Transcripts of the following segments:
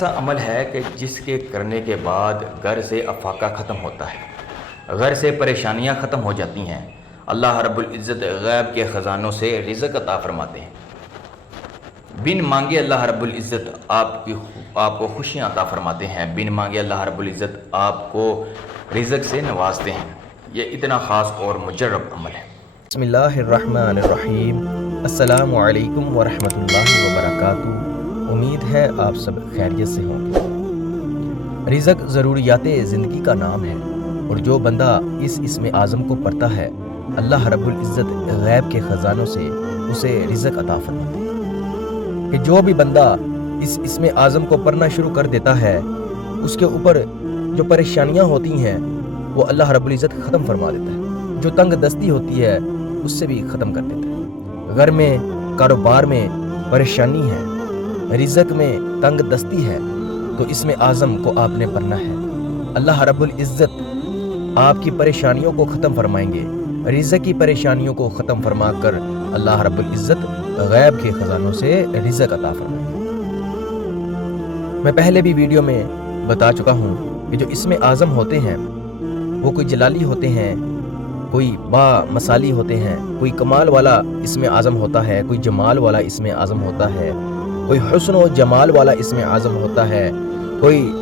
ایسا عمل ہے کہ جس کے کرنے کے بعد گھر سے افاقہ ختم ہوتا ہے، گھر سے پریشانیاں ختم ہو جاتی ہیں، اللہ رب العزت غیب کے خزانوں سے رزق عطا فرماتے ہیں۔ بن مانگے اللہ رب العزت آپ کو خوشیاں عطا فرماتے ہیں، بن مانگے اللہ رب العزت آپ کو رزق سے نوازتے ہیں۔ یہ اتنا خاص اور مجرب عمل ہے۔ بسم اللہ الرحمن الرحیم۔ السلام علیکم ورحمۃ اللہ وبرکاتہ۔ امید ہے آپ سب خیریت سے ہوں گے۔ رزق ضروریات زندگی کا نام ہے، اور جو بندہ اس اسم اعظم کو پڑھتا ہے، اللہ رب العزت غیب کے خزانوں سے اسے رزق عطا فرماتے ہیں۔ کہ جو بھی بندہ اس اسم اعظم کو پڑھنا شروع کر دیتا ہے، اس کے اوپر جو پریشانیاں ہوتی ہیں وہ اللہ رب العزت ختم فرما دیتا ہے، جو تنگ دستی ہوتی ہے اس سے بھی ختم کر دیتا ہے۔ گھر میں، کاروبار میں پریشانی ہے، رزق میں تنگ دستی ہے، تو اسم اعظم کو آپ نے پڑھنا ہے۔ اللہ رب العزت آپ کی پریشانیوں کو ختم فرمائیں گے، رزق کی پریشانیوں کو ختم فرما کر اللہ رب العزت غیب کے خزانوں سے رزق عطا فرمائیں گے۔ میں پہلے بھی ویڈیو میں بتا چکا ہوں کہ جو اسم اعظم ہوتے ہیں وہ کوئی جلالی ہوتے ہیں، کوئی با مثالی ہوتے ہیں، کوئی کمال والا اسم اعظم ہوتا ہے، کوئی جمال والا اسم اعظم ہوتا ہے، کوئی حسن و جمال والا اسم اعظم ہوتا ہے، کوئی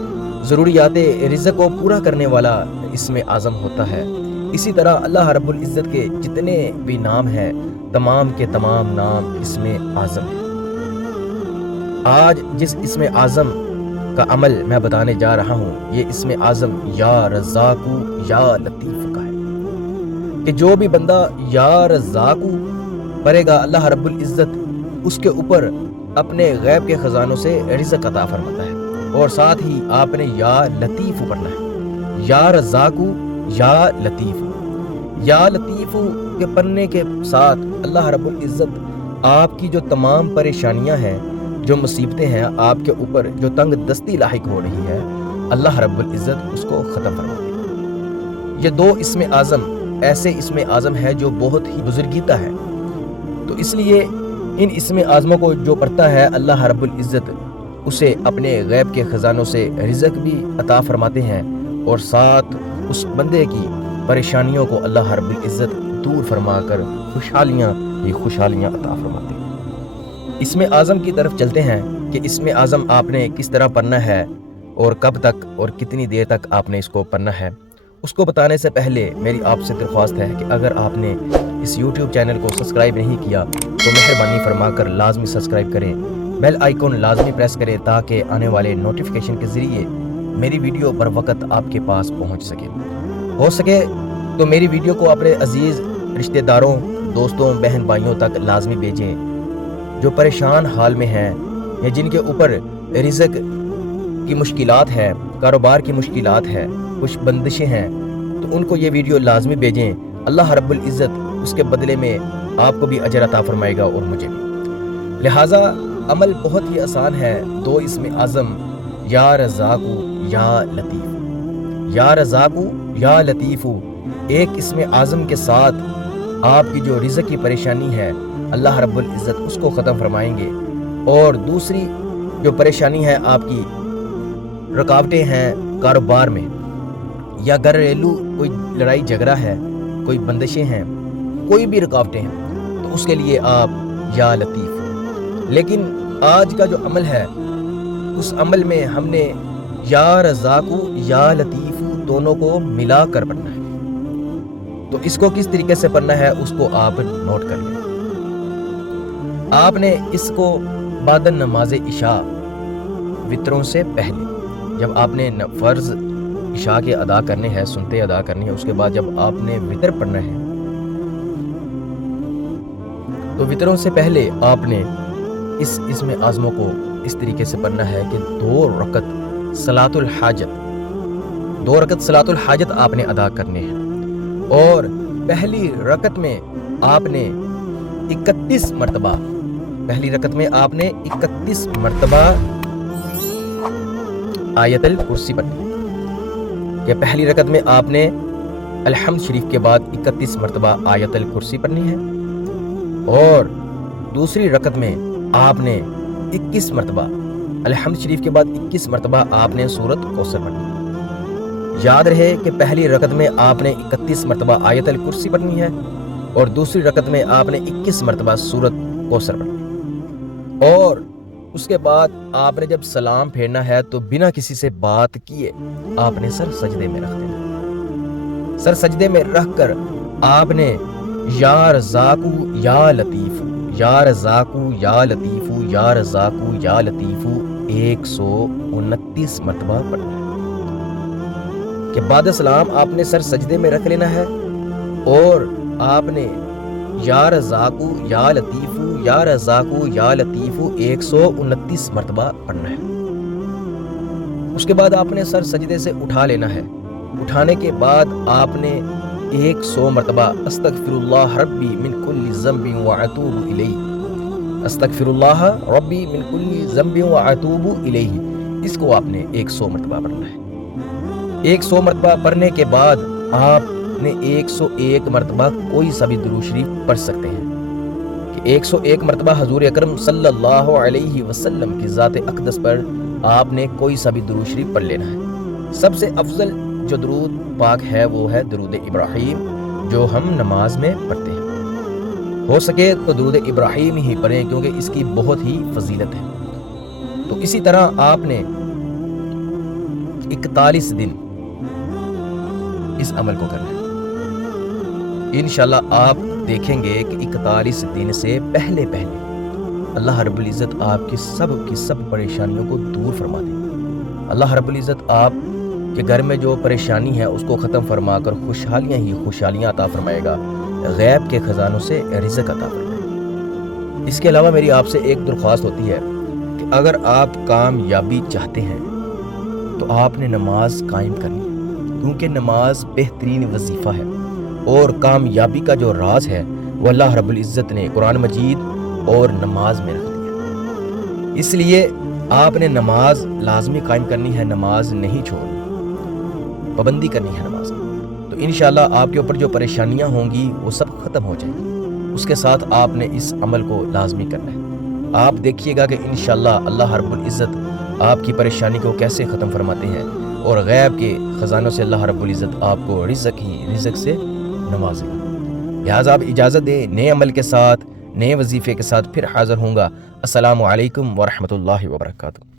ضروریات رزق کو پورا کرنے والا اسم اعظم ہوتا ہے۔ اسی طرح اللہ رب العزت کے جتنے بھی نام ہیں، تمام کے تمام نام اسم اعظم ہیں۔ آج جس اسم اعظم کا عمل میں بتانے جا رہا ہوں، یہ اسم اعظم یا رزاق یا لطیف کا ہے۔ کہ جو بھی بندہ یا رزاق پڑھے گا، اللہ رب العزت اس کے اوپر اپنے غیب کے خزانوں سے رزق عطا فرماتا ہے، اور ساتھ ہی آپ نے یا لطیف پڑھنا ہے۔ یا رزاق یا لطیف، یا لطیف کے پڑھنے کے ساتھ اللہ رب العزت آپ کی جو تمام پریشانیاں ہیں، جو مصیبتیں ہیں آپ کے اوپر، جو تنگ دستی لاحق ہو رہی ہے، اللہ رب العزت اس کو ختم فرما دے گا۔ یہ دو اسم اعظم ایسے اسم اعظم ہے جو بہت ہی بزرگیتا ہے، تو اس لیے ان اسم اعظموں کو جو پڑھتا ہے، اللہ رب العزت اسے اپنے غیب کے خزانوں سے رزق بھی عطا فرماتے ہیں، اور ساتھ اس بندے کی پریشانیوں کو اللہ رب العزت دور فرما کر خوشحالیاں ہی خوشحالیاں عطا فرماتے ہیں۔ اسم اعظم کی طرف چلتے ہیں کہ اسم اعظم آپ نے کس طرح پڑھنا ہے، اور کب تک اور کتنی دیر تک آپ نے اس کو پڑھنا ہے۔ اس کو بتانے سے پہلے میری آپ سے درخواست ہے کہ اگر آپ نے اس یوٹیوب چینل کو سبسکرائب نہیں کیا تو مہربانی فرما کر لازمی سبسکرائب کریں، بیل آئیکن لازمی پریس کریں تاکہ آنے والے نوٹیفیکیشن کے ذریعے میری ویڈیو بر وقت آپ کے پاس پہنچ سکے۔ ہو سکے تو میری ویڈیو کو اپنے عزیز رشتہ داروں، دوستوں، بہن بھائیوں تک لازمی بھیجیں جو پریشان حال میں ہیں، یا جن کے اوپر رزق کی مشکلات ہے، کاروبار کی مشکلات ہے، کچھ بندشیں ہیں، تو ان کو یہ ویڈیو لازمی بھیجیں۔ اللہ رب العزت اس کے بدلے میں آپ کو بھی اجر عطا فرمائے گا اور مجھے بھی۔ لہٰذا عمل بہت ہی آسان ہے، دو اسم اعظم یا رزاق یا لطیف، یا رزاق یا لطیف، ایک اسم اعظم کے ساتھ آپ کی جو رزق کی پریشانی ہے اللہ رب العزت اس کو ختم فرمائیں گے، اور دوسری جو پریشانی ہے آپ کی رکاوٹیں ہیں کاروبار میں، یا گھریلو کوئی لڑائی جھگڑا ہے، کوئی بندشیں ہیں، کوئی بھی رکاوٹیں ہیں، تو اس کے لیے آپ یا لطیف۔ لیکن آج کا جو عمل ہے اس عمل میں ہم نے یا رزاق یا لطیف دونوں کو ملا کر پڑھنا ہے، تو اس کو کس طریقے سے پڑھنا ہے اس کو آپ نوٹ کر لیں۔ آپ نے اس کو بعد نماز عشاء وطروں سے پہلے، جب آپ نے فرض عشاء کے ادا کرنے ہیں، سنتے ادا کرنی ہے، اس کے بعد جب آپ نے وطر پڑھنا ہے تو وطروں سے پہلے آپ نے اس اسم اعظموں کو اس طریقے سے پڑھنا ہے کہ 2 رکعت صلاۃ الحاجت آپ نے ادا کرنے ہیں، اور پہلی رکعت میں آپ نے 31 مرتبہ، پہلی رکعت میں آپ نے 31 مرتبہ آیت الکرسی پڑھنی ہے، کہ پہلی رکعت میں آپ نے الحمد شریف کے بعد 31 مرتبہ آیت الکرسی پڑھنی ہے، اور دوسری رکعت میں آپ نے 21 مرتبہ الحمد شریف کے بعد 21 مرتبہ آپ نے سورت کوثر پڑھنی ہے۔ یاد رہے کہ پہلی رکعت میں آپ نے 31 مرتبہ آیت الکرسی پڑھنی ہے اور دوسری رکعت میں آپ نے 21 مرتبہ سورت کوثر پڑھنی ہے، اور اس کے بعد آپ نے جب سلام پھیرنا ہے تو بنا کسی سے بات کیے آپ نے سر سجدے میں رکھ دینا۔ سر سجدے میں رکھ کر آپ نے یا رزاقو یا لطیفو، یا رزاقو یا لطیفو، یا رزاقو یا لطیفو 129 مرتبہ پڑھنا ہے۔ کہ بعد سلام آپ نے سر سجدے میں رکھ لینا ہے اور آپ نے یا رزاقو یا لطیفو، یا رزاقو یا لطیفو 129 مرتبہ پڑھنا ہے۔ اس کے بعد آپ نے سر سجدے سے اٹھا لینا ہے۔ اٹھانے کے بعد آپ نے 100 مرتبہ استغفر اللہ ربی من کل ذنب واتوب الیہ، استغفر اللہ ربی من کل ذنب واتوب الیہ، اس کو آپ نے 100 مرتبہ پڑھنا ہے۔ 100 مرتبہ پڑھنے کے بعد آپ نے 101 مرتبہ کوئی سا بھی درود شریف پڑھ سکتے ہیں، کہ 101 مرتبہ حضور اکرم صلی اللہ علیہ وسلم کی ذات اقدس پر آپ نے کوئی سا بھی درود شریف پڑھ لینا ہے۔ سب سے افضل جو درود پاک ہے وہ ہے درود ابراہیم، جو ہم نماز میں پڑھتے ہیں۔ ہو سکے تو درود ابراہیم ہی پڑھیں کیونکہ اس کی بہت ہی فضیلت ہے۔ تو اسی طرح آپ نے 41 دن اس عمل کو کرنا ہے۔ انشاءاللہ آپ دیکھیں گے کہ 41 دن سے پہلے اللہ رب العزت آپ کی سب پریشانیوں کو دور فرما دے۔ اللہ رب العزت آپ کے گھر میں جو پریشانی ہے اس کو ختم فرما کر خوشحالیاں ہی خوشحالیاں عطا فرمائے گا، غیب کے خزانوں سے رزق عطا فرمائے گا۔ اس کے علاوہ میری آپ سے ایک درخواست ہوتی ہے کہ اگر آپ کامیابی چاہتے ہیں تو آپ نے نماز قائم کرنی ہے، کیونکہ نماز بہترین وظیفہ ہے، اور کامیابی کا جو راز ہے وہ اللہ رب العزت نے قرآن مجید اور نماز میں رکھ دیا۔ اس لیے آپ نے نماز لازمی قائم کرنی ہے، نماز نہیں چھوڑنی، پابندی کرنی ہے نماز۔ تو انشاءاللہ آپ کے اوپر جو پریشانیاں ہوں گی وہ سب ختم ہو جائیں گی۔ اس کے ساتھ آپ نے اس عمل کو لازمی کرنا ہے۔ آپ دیکھیے گا کہ انشاءاللہ اللہ رب العزت آپ کی پریشانی کو کیسے ختم فرماتے ہیں، اور غیب کے خزانوں سے اللہ رب العزت آپ کو رزق سے نوازے گا۔ لہٰذا آپ اجازت دیں، نئے عمل کے ساتھ، نئے وظیفے کے ساتھ پھر حاضر ہوں گا۔ السلام علیکم ورحمۃ اللہ وبرکاتہ۔